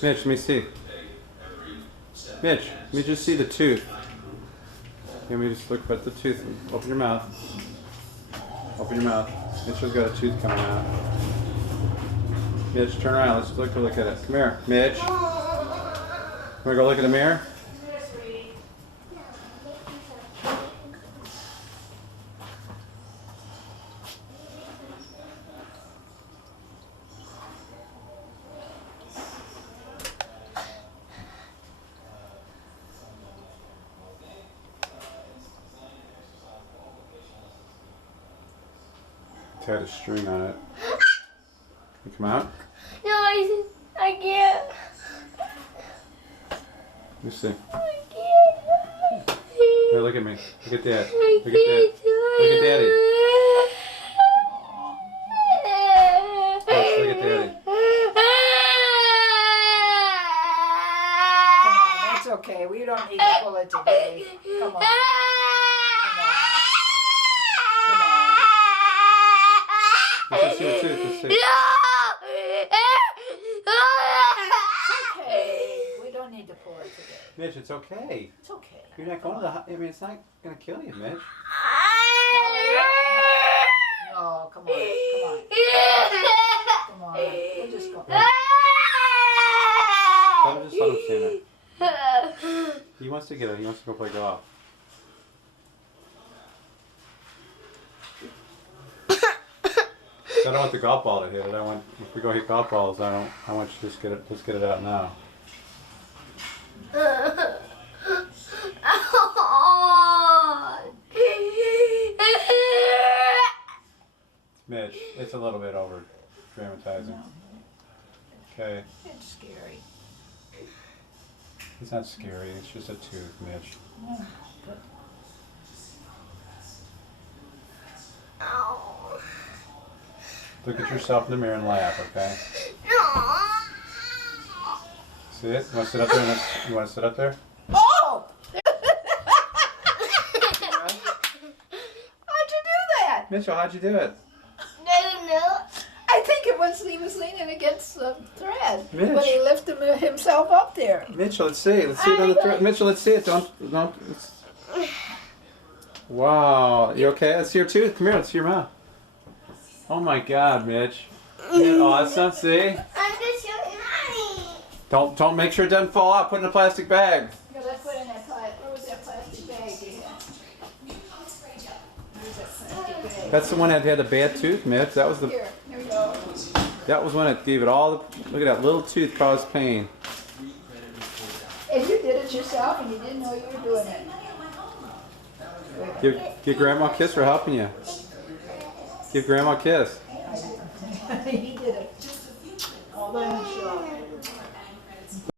Mitch, let me see. Mitch, let me just see the tooth. Let me just look at the tooth. Open your mouth. Open your mouth. Mitchell's got a tooth coming out. Mitch, turn around. Let's look at it. Come here, Mitch. Want to go look in the mirror? It's had a string on it. Can you come out? No, I can't. Let me see. I can't. Here, look at me. Look at Dad. I Look at Dad. Look at Daddy. Yes, look at Daddy. Come on, that's okay. We don't need to pull it today. Come on. Come on. Let's just see the tooth. Let's see. Okay. We don't need to pull it today. Mitch, it's okay. It's okay. You're not going to the. I mean, it's not going to kill you, Mitch. No, come on. Come on. Come on. We'll just go. Let him stand there. He wants to get it. He wants to go play golf. I don't want the golf ball to hit it. I want, if we go hit golf balls, I want you to just get it. Let's get it out now. Mitch, it's a little bit over dramatizing. Okay. It's scary. It's not scary. It's just a tooth, Mitch. Yeah, but Look at yourself in the mirror and laugh, okay? See it? You want to sit up there? You want to sit up there? oh! How'd you do that? Mitchell, how'd you do it? I think it was he was leaning against the thread, Mitch. but he lifted himself up there. Mitchell, let's see. Let's see it on the thread. Mitchell, let's see it. Don't. Wow. You okay? Let's see your tooth. Come here. Let's see your mouth. Oh my God, Mitch. Oh, that's not. See? Don't make sure it doesn't fall out. Put it in a plastic bag. Yeah, let's put in that where was that plastic bag you had? Where's that plastic bag? That's the one that had a bad tooth, Mitch. That was the. Here we go. That was when it gave it all the. Look at that little tooth caused pain. And you did it yourself and you didn't know you were doing it. Give Grandma a kiss for helping you. Give Grandma a kiss. He did it. Although